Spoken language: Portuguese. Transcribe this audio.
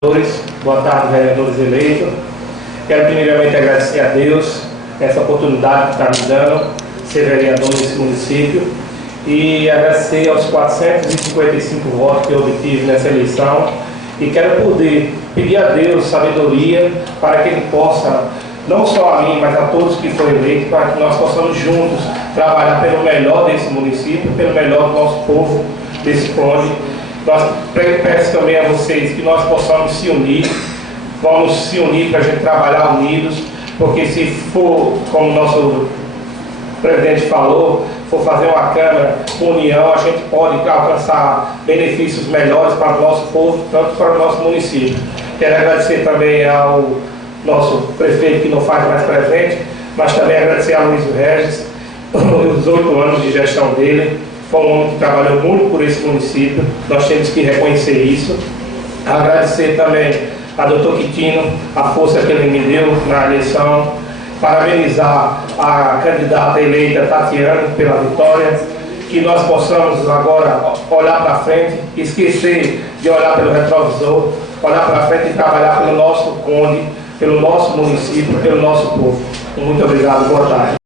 Boa tarde, vereadores eleitos. Quero primeiramente agradecer a Deus essa oportunidade que está me dando, ser vereador nesse município, e agradecer aos 455 votos que eu obtive nessa eleição, e quero poder pedir a Deus sabedoria para que Ele possa, não só a mim, mas a todos que foram eleitos, para que nós possamos juntos trabalhar pelo melhor desse município, pelo melhor do nosso povo, desse conde. Nós peço também a vocês que nós possamos se unir, vamos se unir para a gente trabalhar unidos, porque se for, como o nosso presidente falou, for fazer uma Câmara com união, a gente pode alcançar benefícios melhores para o nosso povo, tanto para o nosso município. Quero agradecer também ao nosso prefeito, que não faz mais presente, mas também agradecer a Luiz Regis, os 8 anos de gestão dele. Foi um homem que trabalhou muito por esse município, nós temos que reconhecer isso. Agradecer também a doutor Quitino, a força que ele me deu na eleição. Parabenizar a candidata eleita Tatiana pela vitória. Que nós possamos agora olhar para frente, esquecer de olhar pelo retrovisor, olhar para frente e trabalhar pelo nosso conde, pelo nosso município, pelo nosso povo. Muito obrigado, boa tarde.